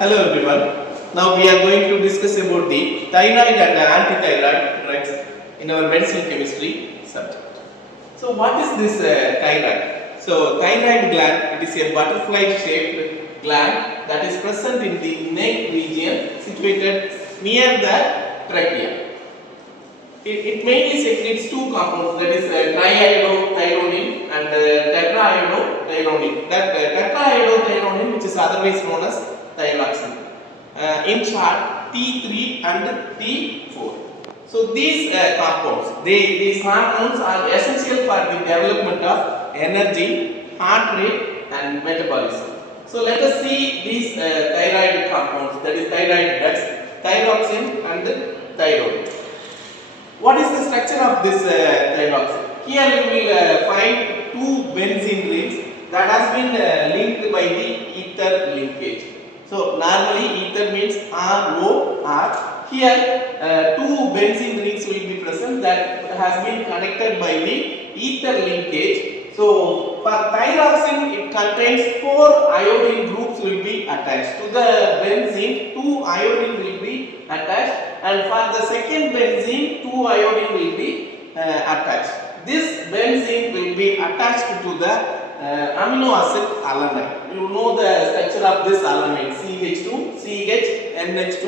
Hello everyone. Now we are going to discuss about the thyroid and antithyroid drugs in our medicinal chemistry subject. So what is this thyroid? So thyroid gland, it is a butterfly shaped gland that is present in the neck region situated near the trachea. It mainly secretes two compounds, that is triiodothyronine and tetraiodothyronine. That tetraiodothyronine, which is otherwise known as thyroxine, in short T3 and T4. So these these hormones are essential for the development of energy, heart rate and metabolism. So let us see these thyroid compounds, that is thyroid drugs, thyroxine and thyroid. What is the structure of this thyroxine? Here you will find two benzene rings that has been linked by the ether linkage. So normally ether means ROR. Here two benzene rings will be present that has been connected by the ether linkage. So for thyroxine, it contains 4 iodine groups will be attached to the benzene. 2 iodine will be attached, and for the second benzene 2 iodine will be attached. This benzene will be attached to the amino acid alanine. You know the structure of this alanine: CH2, CH, NH2,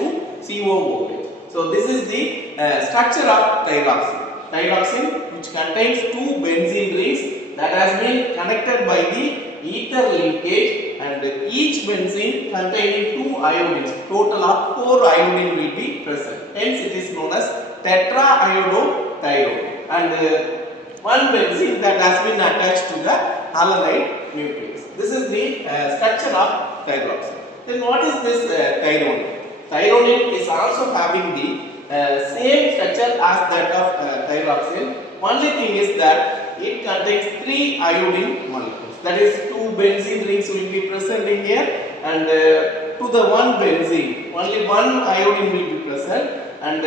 COOH. So this is the structure of thyroxine. Thyroxine, which contains 2 benzene rings that has been connected by the ether linkage, and each benzene containing 2 iodines. Total of 4 iodine will be present. Hence it is known as tetraiodothyronine. And one benzene that has been attached to the alanine nucleus. This is the structure of thyroxine. Then what is this thyronine? Thyronine is also having the same structure as that of thyroxine. Only thing is that it contains 3 iodine molecules. That is, 2 benzene rings will be present in here, and to the one benzene only 1 iodine will be present, and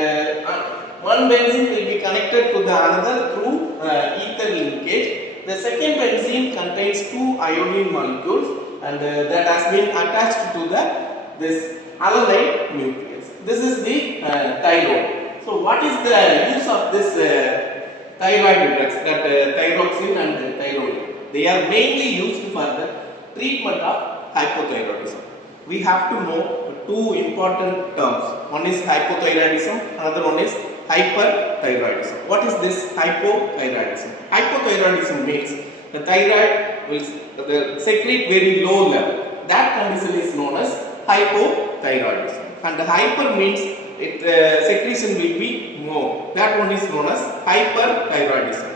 one benzene will be connected to the another through ether linkage. The second benzene contains 2 iodine molecules, and that has been attached to this alanine nucleus. This is the thyroid. So what is the use of this thyroid drugs, that thyroxine and thyroid? They are mainly used for the treatment of hypothyroidism. We have to know 2 important terms. One is hypothyroidism, another one is hyperthyroidism. What is this hypothyroidism? Hypothyroidism means the thyroid will secrete very low level. That condition is known as hypothyroidism. And the hyper means secretion will be more. That one is known as hyperthyroidism.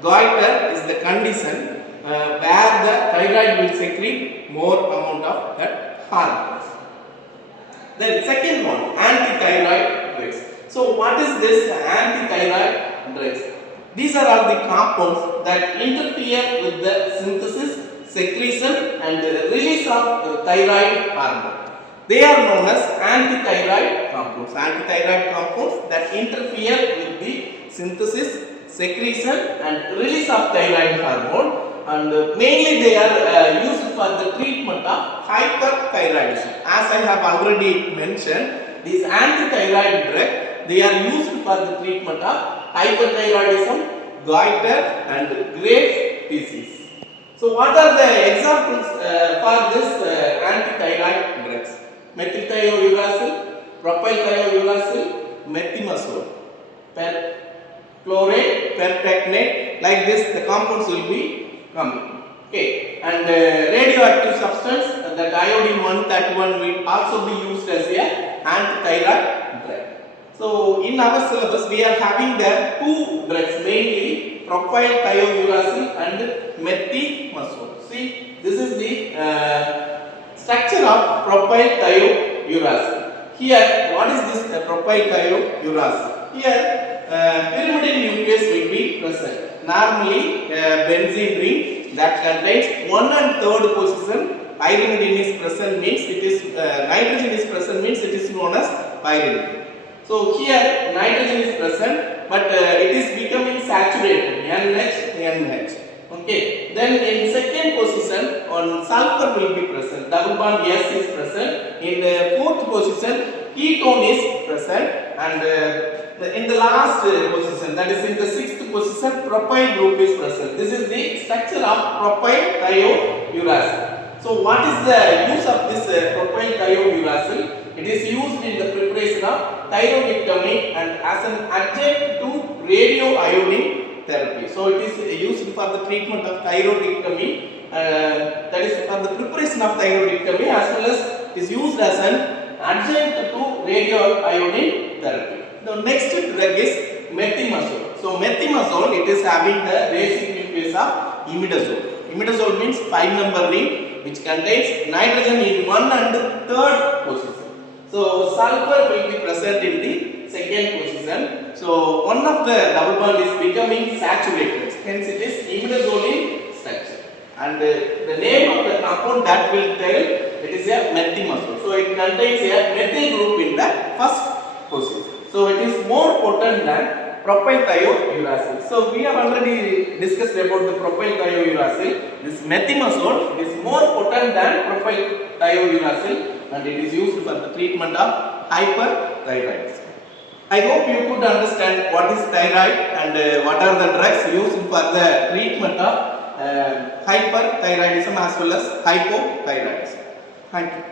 Goiter is the condition where the thyroid will secrete more amount of that hormones. Then second one, antithyroid drugs. So what is this antithyroid drugs? These are all the compounds that interfere with the synthesis, secretion and the release of thyroid hormone. They are known as antithyroid compounds. Antithyroid compounds that interfere with the synthesis, secretion and release of thyroid hormone, and mainly they are used for the treatment of hyperthyroidism. As I have already mentioned, these antithyroid drugs, they are used for the treatment of hyperthyroidism, goiter and Graves' disease. So what are the examples for this antithyroid drugs? Methylthiouracil, propylthiouracil, Methimazole, perchlorate, pertechnate, like this the compounds will be coming. Okay, and radioactive substance, the iodine 131 will also be used as a antithyroid drug. So in our syllabus we are having the 2 drugs, mainly propylthiouracil and Methimazole. See, this is the structure of propylthiouracil. Here, what is this propylthiouracil? Here, pyrimidine nucleus will be present. Normally, benzene ring that contains 1 and 3rd position. Pyrimidine is present means it is nitrogen is present means it is known as pyrimidine. So here nitrogen is present, but it is becoming saturated, NH, NH. Okay, then in second position on sulfur will be present, double bond S is present. In fourth position ketone is present, and in the last position, that is in the sixth position, propyl group is present. This is the structure of propylthiouracil. So what is the use of this propylthiouracil? It is used in the preparation of thyroidectomy and as an adjunct to radioiodine therapy. So it is used for the treatment of thyroidectomy, that is for the preparation of thyroidectomy, as well as it is used as an adjunct to radioiodine therapy. The next drug is Methimazole. So Methimazole, it is having the basic nucleus of imidazole. Imidazole means 5 number ring which contains nitrogen in 1 and 3rd position. So sulfur will be present in the second position. So one of the double bond is becoming saturated. Hence it is imidazole structure. And the name of the compound that will tell it is a Methimazole. So it contains a methyl group in the first position. So it is more potent than propylthiouracil. So we have already discussed about the propylthiouracil. This Methimazole is more potent than propylthiouracil, and it is used for the treatment of hyperthyroidism. I hope you could understand what is thyroid and what are the drugs used for the treatment of hyperthyroidism as well as hypothyroidism. Thank you.